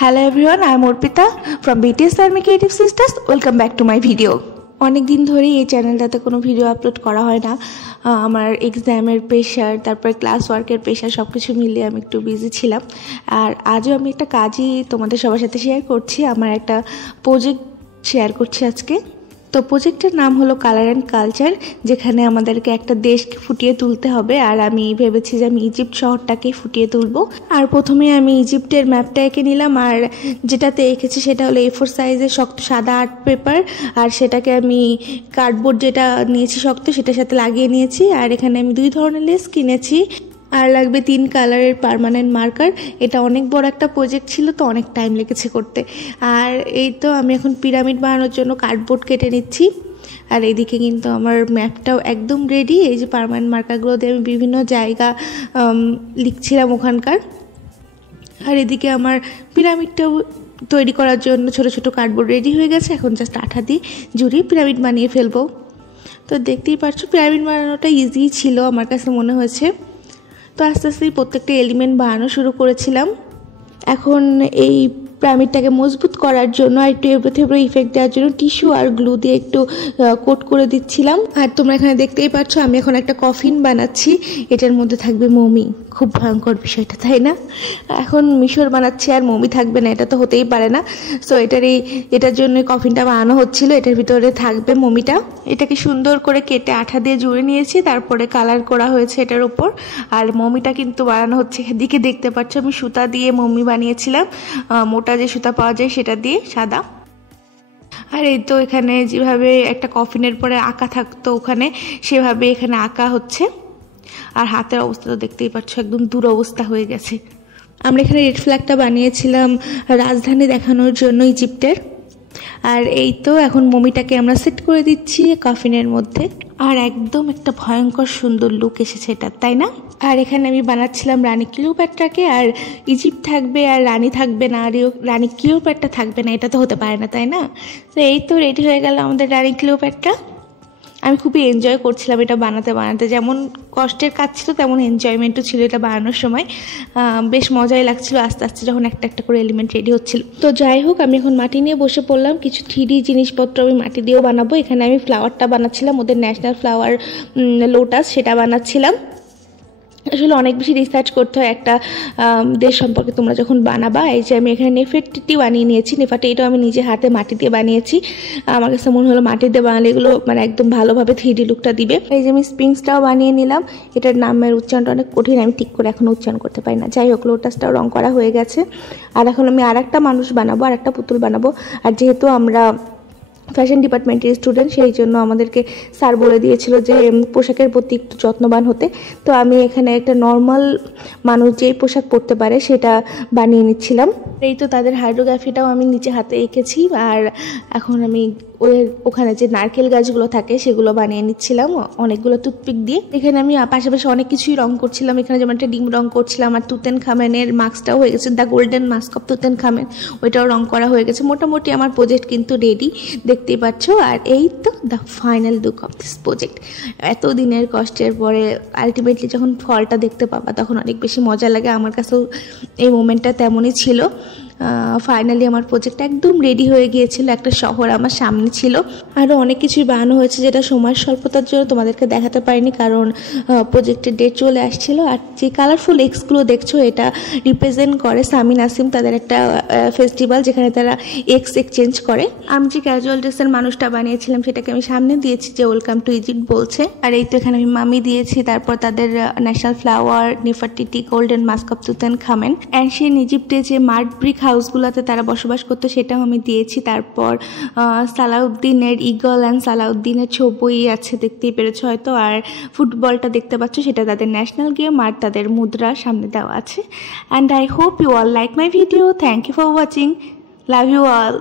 Hello everyone, I am Orpita from BTS Army Creative Sisters. Welcome back to my video. অনেক দিন ধরেই এই চ্যানেলটাতে কোনো ভিডিও আপলোড করা হয় না। আমার এক্সামের প্রেশার, তারপর ক্লাস ওয়ার্কের প্রেশার সব কিছু মিলিয়ে আমি একটু বিজি ছিলাম। আর আজও আমি একটা কাজই তোমাদের সবার সাথে শেয়ার করছি। আমার একটা প্রজেক্ট শেয়ার করছি আজকে। তো প্রজেক্টের নাম হলো কালার অ্যান্ড কালচার, যেখানে আমাদেরকে একটা দেশকে ফুটিয়ে তুলতে হবে। আর আমি ভেবেছি যে আমি ইজিপ্ট শহরটাকেই ফুটিয়ে তুলবো। আর প্রথমে আমি ইজিপ্টের ম্যাপটা এঁকে নিলাম, আর যেটাতে এঁকেছি সেটা হলো A4 সাইজের শক্ত সাদা আর্ট পেপার। আর সেটাকে আমি কার্ডবোর্ড যেটা নিয়েছি শক্ত সেটার সাথে লাগিয়ে নিয়েছি। আর এখানে আমি 2 ধরনের লেস কিনেছি, আর লাগবে 3 কালারের পার্মানেন্ট মার্কার। এটা অনেক বড় একটা প্রজেক্ট ছিল, তো অনেক টাইম লেগেছে করতে। আর এই তো আমি এখন পিরামিড বানানোর জন্য কার্ডবোর্ড কেটে নিচ্ছি। আর এইদিকে কিন্তু আমার ম্যাপটাও একদম রেডি। এই যে পার্মানেন্ট মার্কারগুলো দিয়ে আমি বিভিন্ন জায়গা লিখছিলাম ওখানকার। আর এদিকে আমার পিরামিডটাও তৈরি করার জন্য ছোট ছোট কার্ডবোর্ড রেডি হয়ে গেছে। এখন জাস্ট আঠা দিয়ে জুড়িয়ে পিরামিড বানিয়ে ফেলবো। তো দেখতেই পাচ্ছ পিরামিড বানানোটা ইজি ছিল আমার কাছে মনে হয়েছে। তো আস্তে আস্তে প্রত্যেকটা এলিমেন্ট বানানো শুরু করেছিলাম। এখন এই পিরামিডটাকে মজবুত করার জন্য আর একটু এবড়ো থেবড়ো ইফেক্ট দেওয়ার জন্য টিস্যু আর গ্লু দিয়ে একটু কোট করে দিচ্ছিলাম। আর তোমরা এখানে দেখতেই পাচ্ছ আমি এখন একটা কফিন বানাচ্ছি। এটার মধ্যে থাকবে মমি। খুব ভয়ঙ্কর বিষয়টা, তাই না? এখন মিশর বানাচ্ছি আর মমি থাকবে না, এটা তো হতেই পারে না। সো এটার জন্য কফিনটা বানানো হচ্ছিল। এটার ভিতরে থাকবে মমিটা। এটাকে সুন্দর করে কেটে আঠা দিয়ে জুড়ে নিয়েছি, তারপরে কালার করা হয়েছে এটার উপর। আর মমিটা কিন্তু বানানো হচ্ছে। এদিকে দেখতে পাচ্ছ আমি সুতা দিয়ে মমি বানিয়েছিলাম, মোটা যে সুতা পাওয়া যায় সেটা দিয়ে, সাদা। আর এই তো এখানে যেভাবে একটা কফিনের পরে আঁকা থাকতো ওখানে, সেভাবে এখানে আঁকা হচ্ছে। আর হাতের অবস্থা তো দেখতেই পাচ্ছ, একদম দুরবস্থা হয়ে গেছে। আমরা এখানে রেড ফ্ল্যাগটা বানিয়েছিলাম রাজধানী দেখানোর জন্য ইজিপ্টের। আর এই তো এখন মমিটাকে আমরা সেট করে দিচ্ছি কফিনের মধ্যে। আর একদম একটা ভয়ঙ্কর সুন্দর লুক এসেছে এটা, তাই না? আর এখানে আমি বানাচ্ছিলাম রানী ক্লিওপেট্রাকে। আর ইজিপ্ট থাকবে আর রানী থাকবে না, আর রানী ক্লিওপেট্রা থাকবে না, এটা তো হতে পারে না, তাই না? তো এই তো রেডি হয়ে গেল আমাদের রানী ক্লিওপেট্রা। আমি খুবই এনজয় করছিলাম এটা বানাতে। যেমন কষ্টের কাজ ছিল তেমন এনজয়মেন্টও ছিল এটা বানানোর সময়। বেশ মজাই লাগছিল আস্তে আস্তে যখন একটা একটা করে এলিমেন্ট রেডি হচ্ছিল। তো যাই হোক, আমি এখন মাটি নিয়ে বসে পড়লাম। কিছু 3D জিনিসপত্র আমি মাটি দিয়েও বানাবো। এখানে আমি ফ্লাওয়ারটা বানাচ্ছিলাম, ওদের ন্যাশনাল ফ্লাওয়ার লোটাস, সেটা বানাচ্ছিলাম। আসলে অনেক বেশি রিসার্চ করতে হয় একটা দেশ সম্পর্কে তোমরা যখন বানাবা। এই যে আমি এখানে নেফারটিটি বানিয়ে নিয়েছি। নেফারটিটাও আমি নিজে হাতে মাটি দিয়ে বানিয়েছি। আমার কাছে মনে হলো মাটি দিয়ে বানালে এগুলো মানে একদম ভালোভাবে 3D লুকটা দিবে। এই যে আমি স্প্রিংসটাও বানিয়ে নিলাম। এটার নামের উচ্চারণটা অনেক কঠিন, আমি ঠিক করে এখন উচ্চারণ করতে পারি না। যাই হোক, লোটাসটাও রং করা হয়ে গেছে। আর এখন আমি আর একটা মানুষ বানাবো, আর একটা পুতুল বানাবো। আর যেহেতু আমরা ফ্যাশন ডিপার্টমেন্টের স্টুডেন্ট, সেই জন্য আমাদেরকে স্যার বলে দিয়েছিল যে পোশাকের প্রতি একটু যত্নবান হতে। তো আমি এখানে একটা নর্মাল মানুষ যেই পোশাক পরতে পারে সেটা বানিয়ে নিচ্ছিলাম। এই তো তাদের হাইড্রোগ্রাফিটাও আমি নিচে হাতে এঁকেছি। আর এখন আমি ওখানে যে নারকেল গাছগুলো থাকে সেগুলো বানিয়ে নিচ্ছিলাম অনেকগুলো টুথপিক দিয়ে। এখানে আমি পাশাপাশি অনেক কিছুই রং করছিলাম। এখানে যেমন একটা ডিম রং করছিলাম, আর তুতেনখামেনের মাস্কটাও হয়ে গেছে, the golden mask of Tutankhamun, ওইটাও রং করা হয়ে গেছে। মোটামুটি আমার প্রজেক্ট কিন্তু রেডি, দেখতেই পাচ্ছ। আর এই তো the final look of this project. এতদিনের কষ্টের পরে আলটিমেটলি যখন ফলটা দেখতে পাবা তখন অনেক বেশি মজা লাগে। আমার কাছেও এই মোমেন্টটা তেমনই ছিল। ফাইনালি আমার প্রজেক্ট একদম রেডি হয়ে গিয়েছিল। একটা শহর আমার সামনে ছিল। আরও অনেক কিছুই বানানো হয়েছে যেটা সময়ের স্বল্পতার জন্য তোমাদেরকে দেখাতে পারিনি, কারণ প্রজেক্টের ডেট চলে আসছিল। আর যে কালারফুল এক্সগুলো দেখছো এটা রিপ্রেজেন্ট করে সামি নাসিম, তাদের একটা ফেস্টিভ্যাল যেখানে তারা এক্স এক্সচেঞ্জ করে। আমি যে ক্যাজুয়াল ড্রেসের মানুষটা বানিয়েছিলাম সেটাকে আমি সামনে দিয়েছি যে ওয়েলকাম টু ইজিপ্ট বলছে। আর এই তো এখানে আমি মামি দিয়েছি, তারপর তাদের national flower, Nefertiti, golden mask of Tutankhamun, ancient ইজিপ্টে যে মাড ব্রিক হাউসগুলোতে তারা বসবাস করতো সেটাও আমি দিয়েছি। তারপর সালাউদ্দিনের ইগল অ্যান্ড সালাউদ্দিনের ছবি আছে, দেখতেই পেরেছ হয়তো। আর ফুটবলটা দেখতে পাচ্ছ, সেটা তাদের ন্যাশনাল গেম, আর তাদের মুদ্রা সামনে দেওয়া আছে। And I hope you all like my video. Thank you for watching. Love you all.